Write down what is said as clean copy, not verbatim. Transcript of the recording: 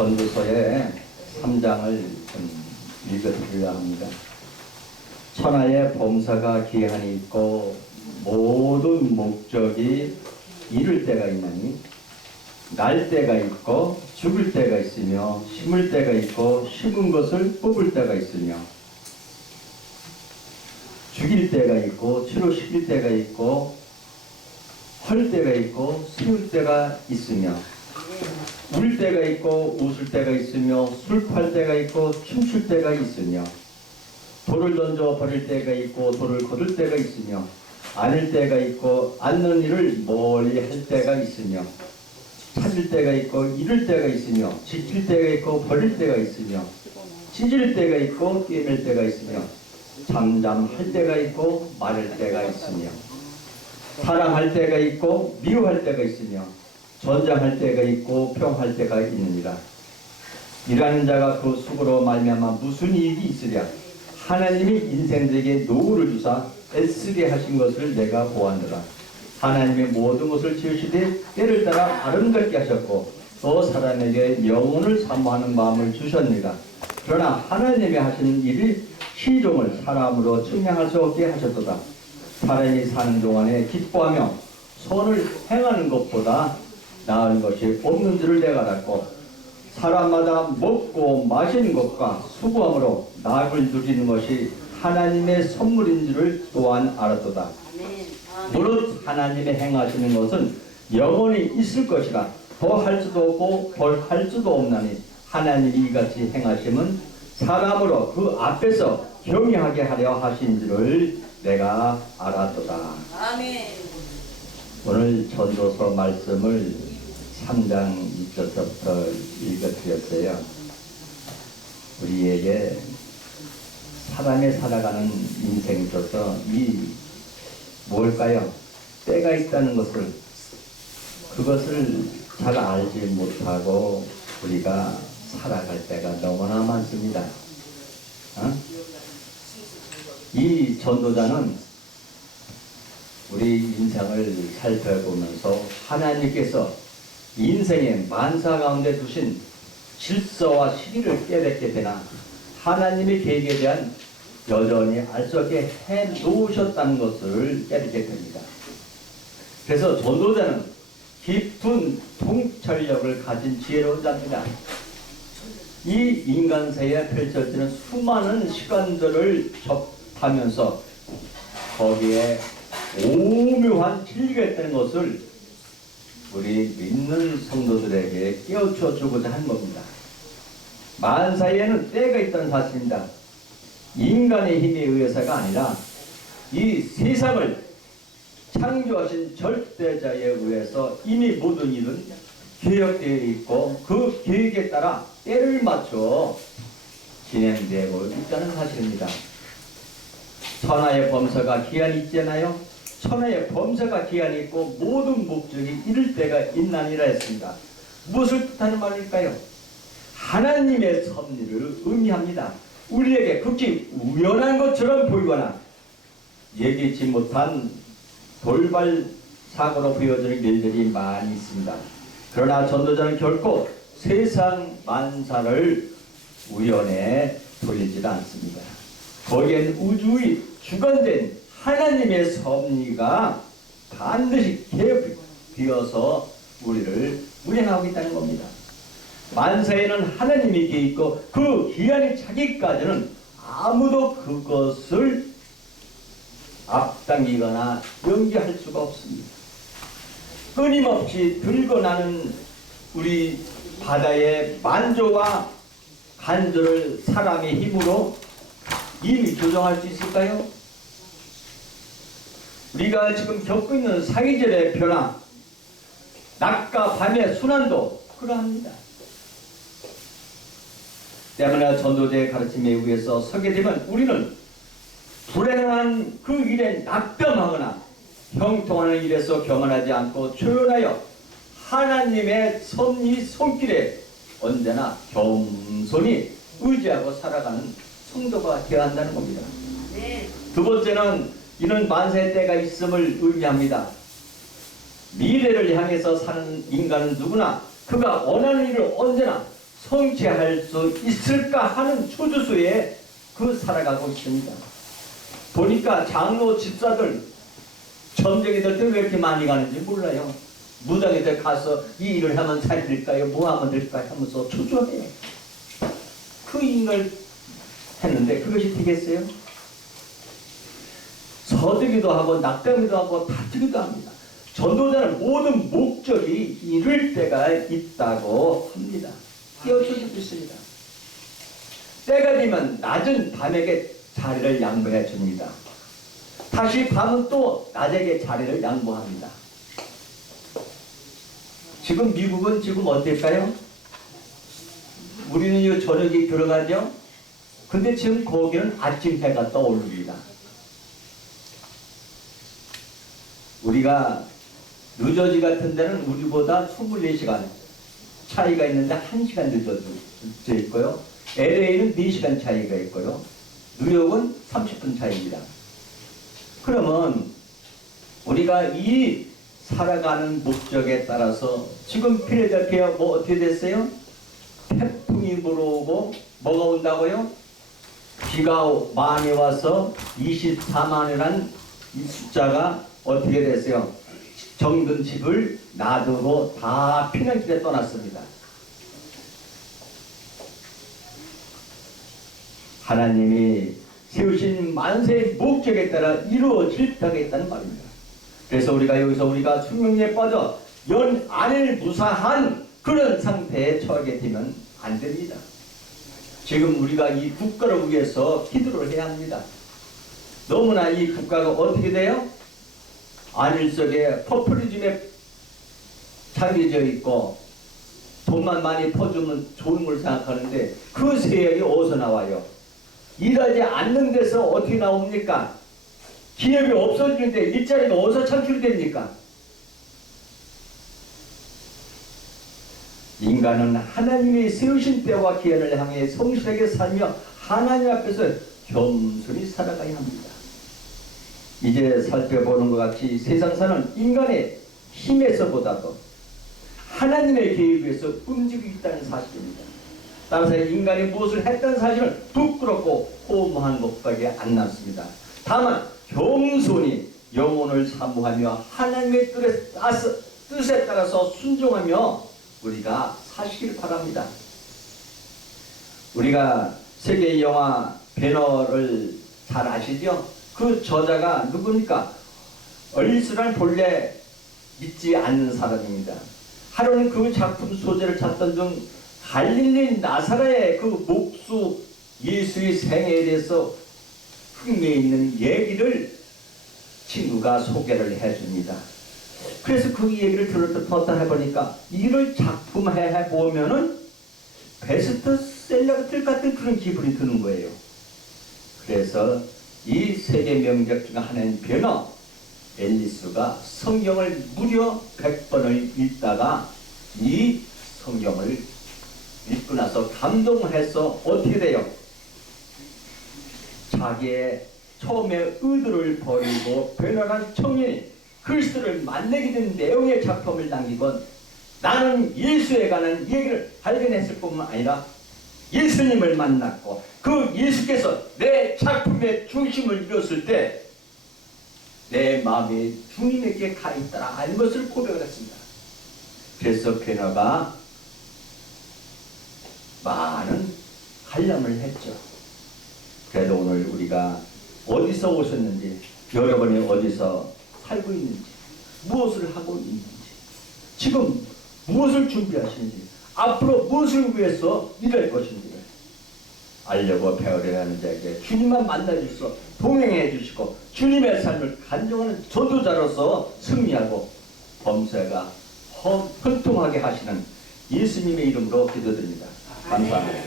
전도서의 3장을 좀 읽어드리려 합니다. 천하의 범사가 기한이 있고 모든 목적이 이룰 때가 있나니 날 때가 있고 죽을 때가 있으며 심을 때가 있고 심은 것을 뽑을 때가 있으며 죽일 때가 있고 치료시킬 때가 있고 헐 때가 있고 세울 때가 있으며 울 때가 있고 웃을 때가 있으며 술 팔 때가 있고 춤출 때가 있으며 돌을 던져 버릴 때가 있고 돌을 거둘 때가 있으며 안을 때가 있고 앉는 일을 멀리 할 때가 있으며 찾을 때가 있고 잃을 때가 있으며 지킬 때가 있고 버릴 때가 있으며 찢을 때가 있고 꿰맬 때가 있으며 잠잠할 때가 있고 말할 때가 있으며 사랑할 때가 있고 미워할 때가 있으며 전장할 때가 있고 평할 때가 있느니라. 일하는 자가 그 수고로 말미암아 무슨 이익이 있으랴. 하나님이 인생들에게 노후를 주사 애쓰게 하신 것을 내가 보았노라. 하나님의 모든 것을 지으시되 때를 따라 아름답게 하셨고 또 사람에게 영혼을 사모하는 마음을 주셨느니라. 그러나 하나님이 하시는 일이 시종을 사람으로 측량할 수 없게 하셨도다. 사람이 사는 동안에 기뻐하며 선을 행하는 것보다 나은 것이 없는 줄을 내가 알았고 사람마다 먹고 마시는 것과 수고함으로 낙을 누리는 것이 하나님의 선물인 줄을 또한 알았도다. 무릇 하나님의 행하시는 것은 영원히 있을 것이라 더할 수도 없고 덜할 수도 없나니 하나님이 이같이 행하심은 사람으로 그 앞에서 경외하게 하려 하신 줄을 내가 알았도다. 아멘. 오늘 전도서 말씀을 3장 2절부터 읽어드렸어요. 우리에게 사람의 살아가는 인생에 있어서 이 뭘까요? 때가 있다는 것을 그것을 잘 알지 못하고 우리가 살아갈 때가 너무나 많습니다. 이 전도자는 우리 인생을 살펴보면서 하나님께서 인생의 만사 가운데 두신 질서와 시기를 깨닫게 되나 하나님의 계획에 대한 여전히 알 수 없게 해놓으셨다는 것을 깨닫게 됩니다. 그래서 전도자는 깊은 통찰력을 가진 지혜로운 자입니다. 이 인간세에 펼쳐지는 수많은 시간들을 접하면서 거기에 오묘한 진리가 있다는 것을 우리 믿는 성도들에게 깨우쳐 주고자 한 겁니다. 만사에는 때가 있다는 사실입니다. 인간의 힘에 의해서가 아니라 이 세상을 창조하신 절대자에 의해서 이미 모든 일은 계획되어 있고 그 계획에 따라 때를 맞춰 진행되고 있다는 사실입니다. 천하의 범사가 기한이 있잖아요. 천하의 범사가 기한이 있고 모든 목적이 이룰 때가 있나니라 했습니다. 무엇을 뜻하는 말일까요? 하나님의 섭리를 의미합니다. 우리에게 극히 우연한 것처럼 보이거나 예기치 못한 돌발 사고로 보여지는 일들이 많이 있습니다. 그러나 전도자는 결코 세상 만사를 우연에 돌리지 않습니다. 거기엔 우주의 주관된 하나님의 섭리가 반드시 개비어서 우리를 운행하고 있다는 겁니다. 만사에는 하나님이 계 있고 그 기한이 차기까지는 아무도 그것을 앞당기거나 연기할 수가 없습니다. 끊임없이 들고나는 우리 바다의 만조와 간조를 사람의 힘으로 이미 조정할 수 있을까요? 우리가 지금 겪고 있는 사계절의 변화, 낮과 밤의 순환도 그러합니다. 때문에 전도자의 가르침에 의해서 서게 되면 우리는 불행한 그 일에 낙담하거나 형통하는 일에서 경건하지 않고 조연하여 하나님의 섭리 손길에 언제나 겸손히 의지하고 살아가는 성도가 되어야 한다는 겁니다. 네. 두 번째는 이는 만세의 때가 있음을 의미합니다. 미래를 향해서 사는 인간은 누구나 그가 원하는 일을 언제나 성취할 수 있을까 하는 초조수에 그 살아가고 있습니다. 보니까 장로 집사들 점쟁이들 때 왜 이렇게 많이 가는지 몰라요. 무당이들 가서 이 일을 하면 잘 될까요? 뭐 하면 될까요? 하면서 초조해요. 그 일을 했는데 그것이 되겠어요? 서두기도 하고 낙담기도 하고 다투기도 합니다. 전도자는 모든 목적이 이룰 때가 있다고 합니다. 띄워주고 있습니다. 때가 되면 낮은 밤에게 자리를 양보해 줍니다. 다시 밤은 또 낮에게 자리를 양보합니다. 지금 미국은 지금 어떨까요? 우리는 이 저녁이 들어가죠? 근데 지금 거기는 아침 해가 떠오릅니다. 우리가 뉴저지 같은 데는 우리보다 24시간 차이가 있는데 1시간 늦어져 있고요. LA는 4시간 차이가 있고요. 뉴욕은 30분 차이입니다. 그러면 우리가 이 살아가는 목적에 따라서 지금 필라델피아 뭐 어떻게 됐어요? 태풍이 불어오고 뭐가 온다고요? 비가 많이 와서 24만이라는 이 숫자가 어떻게 됐어요? 정든 집을 놔두고 다 피난길에 떠났습니다. 하나님이 세우신 만세의 목적에 따라 이루어질 때가 있다는 말입니다. 그래서 우리가 여기서 우리가 숙명리에 빠져 연 안을 무사한 그런 상태에 처하게 되면 안 됩니다. 지금 우리가 이 국가를 위해서 기도를 해야 합니다. 너무나 이 국가가 어떻게 돼요? 안일 속에 포퓰리즘에 잠겨져 있고 돈만 많이 퍼주면 좋은 걸 생각하는데 그 세력이 어디서 나와요? 일하지 않는 데서 어떻게 나옵니까? 기업이 없어지는데 일자리가 어디서 창출됩니까? 인간은 하나님이 세우신 때와 기한을 향해 성실하게 살며 하나님 앞에서 겸손히 살아가야 합니다. 이제 살펴보는 것 같이 세상사는 인간의 힘에서보다도 하나님의 계획에서 움직이고 있다는 사실입니다. 따라서 인간이 무엇을 했다는 사실은 부끄럽고 호모한 것밖에 안 남습니다. 다만 겸손히 영혼을 사모하며 하나님의 뜻에 따라서 순종하며 우리가 사시길 바랍니다. 우리가 세계 영화 배너를 잘 아시죠? 그 저자가 누굽니까? 얼리스란 본래 믿지 않는 사람입니다. 하루는 그 작품 소재를 찾던 중 갈릴리 나사렛의 그 목수 예수의 생애에 대해서 흥미에 있는 얘기를 친구가 소개를 해줍니다. 그래서 그 얘기를 들었다 해보니까 이를 작품해 보면은 베스트셀러가 될 것 같은 그런 기분이 드는 거예요. 그래서 이 세계 명작 중 하나인 베너 앨리스가 성경을 무려 100번을 읽다가 이 성경을 읽고 나서 감동해서 어떻게 돼요? 자기의 처음에 의도를 버리고 변화한 청년이 그리스도를 만나게 된 내용의 작품을 남기건 나는 예수에 관한 얘기를 발견했을 뿐만 아니라 예수님을 만났고 그 예수께서 내 작품의 중심을 이뤘을 때 내 마음이 주님에게 가 있더라 하는 것을 고백을 했습니다. 그래서 베너가 많은 관람을 했죠. 그래도 오늘 우리가 어디서 오셨는지, 여러분이 어디서 살고 있는지, 무엇을 하고 있는지, 지금 무엇을 준비하시는지, 앞으로 무엇을 위해서 일할 것인지를 알려고 배우려 하는 자에게 주님만 만나주셔서 동행해 주시고 주님의 삶을 간증하는 전도자로서 승리하고 범사가 헌통하게 하시는 예수님의 이름으로 기도드립니다. 감사합니다.